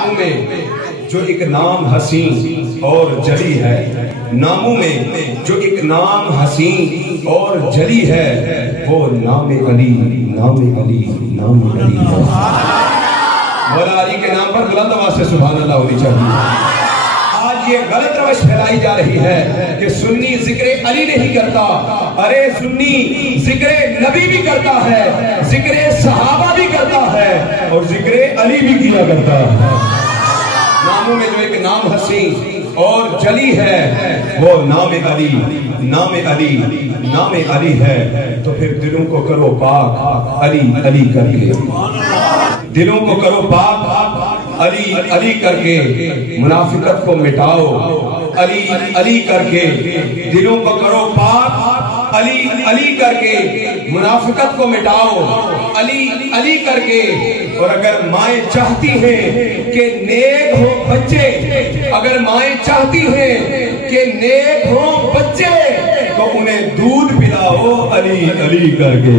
ناموں میں جو ایک نام حسین اور جلی ہے، ناموں میں جو ایک نام حسین اور جلی ہے، وہ نام علی، نام علی، نام علی ہے۔ مولا علی کے نام پر بلند آواز سے سبحان اللہ ہونی چاہیے۔ آج یہ غلط روش پھیلائی جا رہی ہے کہ سنی ذکر علی نہیں کرتا، ارے سنی ذکر نبی بھی کرتا ہے، ذکر صحابہ بھی کرتا ہے، اور ذکر علی بھی کیا کرتا ہے۔ ناموں میں جو ایک نام حسین اور جلی ہے، وہ نام علی، نام علی، نام علی ہے۔ تو پھر دلوں کو کرو پاک علی علی کر کے، دلوں کو کرو پاک علی علی کر کے، منافقت کو مٹاؤ علی علی کر کے، دلوں کو کرو پاک علی علی کر کے، منافقت کو مٹاؤ علی علی کر کے۔ اور اگر مائیں چاہتی ہیں کہ نیک ہو بچے، اگر مائیں چاہتی ہیں کہ نیک ہو بچے، تو انہیں دودھ پلاؤ علی علی کر کے۔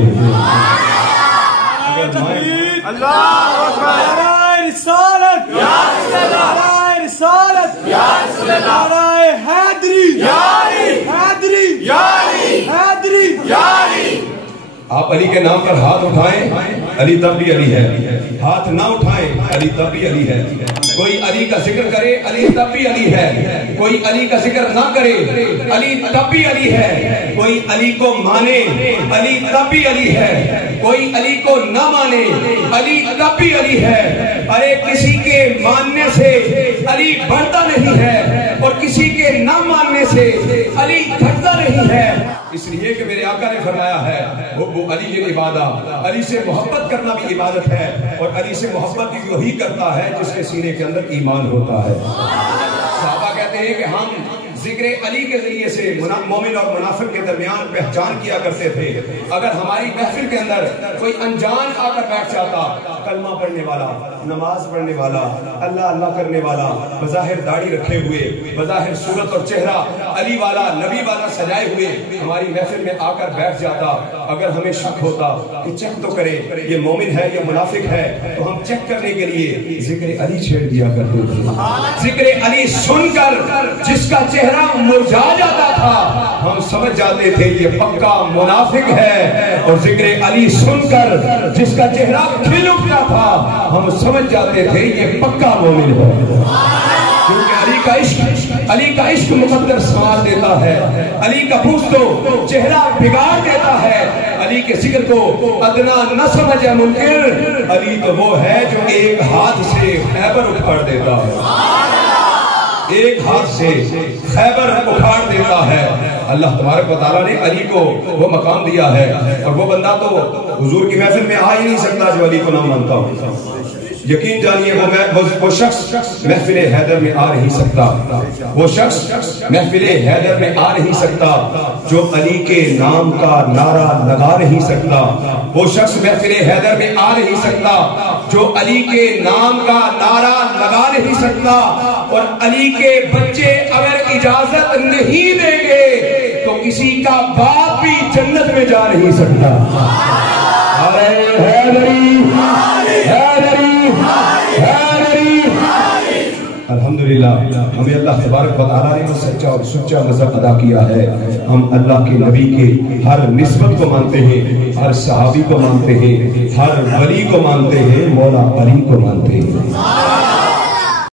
اللہ اکبر، رسالت یا رسالت، رسالت یا رسالت، حیدری یا علی، حیدری یا علی، حیدری یا علی۔ آپ علی کے نام پر ہاتھ اٹھائیں، علی تب بھی علی ہے، ہاتھ نہ اٹھائیں، علی تب بھی علی ہے۔ کوئی علی کا ذکر کرے، علی تب بھی علی ہے۔ کوئی علی کا ذکر نہ کرے، علی تب بھی علی ہے۔ کوئی علی کو مانے، علی تب بھی علی ہے۔ کوئی علی کو نہ مانے، علی تب بھی علی ہے۔ ارے کسی کے ماننے سے علی بڑھتا نہیں ہے، اور کسی کے نہ ماننے سے علی گھٹتا نہیں ہے۔ اس لیے کہ میرے آقا نے فرمایا ہے، وہ علی عبادہ، علی سے محبت کرنا بھی عبادت ہے، اور علی سے محبت بھی وہی کرتا ہے جس کے سینے کے اندر ایمان ہوتا ہے۔ صحابہ کہتے ہیں کہ ہم ذکر علی کے ذریعے سے مومن اور منافق کے درمیان پہچان کیا کرتے تھے۔ اگر ہماری محفل کے اندر کوئی انجان آ کر بیٹھ جاتا، کلمہ پڑھنے والا، نماز پڑھنے والا، اللہ اللہ کرنے والا، بظاہر داڑھی رکھے ہوئے، بظاہر صورت اور چہرہ علی والا، نبی والا سجائے ہوئے ہماری محفل میں آ کر بیٹھ جاتا، اگر ہمیں شک ہوتا کہ چیک تو کرے یہ مومن ہے یا منافق ہے، تو ہم چیک کرنے کے لیے ذکر علی چھیڑ دیا کرتے تھے۔ ذکر علی سن کر جس کا چہرہ مرجھا جاتا تھا، ہم سمجھ جاتے تھے یہ پکا منافق ہے، اور ذکر علی سن کر جس کا چہرہ کھل اٹھتا تھا، ہم سمجھ جاتے تھے یہ پکا مومن ہے۔ کیونکہ علی کا عشق مقدر سنوار دیتا ہے، علی کا بوس تو چہرہ بگاڑ دیتا ہے۔ علی کے ذکر کو ادنا نہ سمجھے منکر، علی تو وہ ہے جو ایک ہاتھ سے خیبر اکھاڑ دیتا ہے، ایک ہاتھ سے خیبر اکھاڑ دیتا ہے۔ اللہ تبارک و تعالیٰ نے علی کو وہ مقام دیا ہے، اور وہ بندہ تو حضور کی محفل میں آ ہی نہیں سکتا جو علی کو نہ مانتا ہو۔ یقین جانیے وہ شخص محفل حیدر میں آ نہیں سکتا، وہ شخص محفل حیدر میں آ نہیں سکتا جو علی کے نام کا نعرہ لگا نہیں سکتا، وہ شخص محفل حیدر میں آ نہیں سکتا جو علی کے نام کا نعرہ لگا نہیں سکتا۔ اور علی کے بچے اگر اجازت نہیں دیں گے تو کسی کا باپ بھی جنت میں جا نہیں سکتا۔ الحمدللہ ہمیں اللہ تبارک و تعالیٰ نے سچا اور سچا مذہب ادا کیا ہے۔ ہم اللہ کے نبی کے ہر نسبت کو مانتے ہیں، ہر صحابی کو مانتے ہیں، ہر ولی کو مانتے ہیں، مولا علی کو مانتے ہیں۔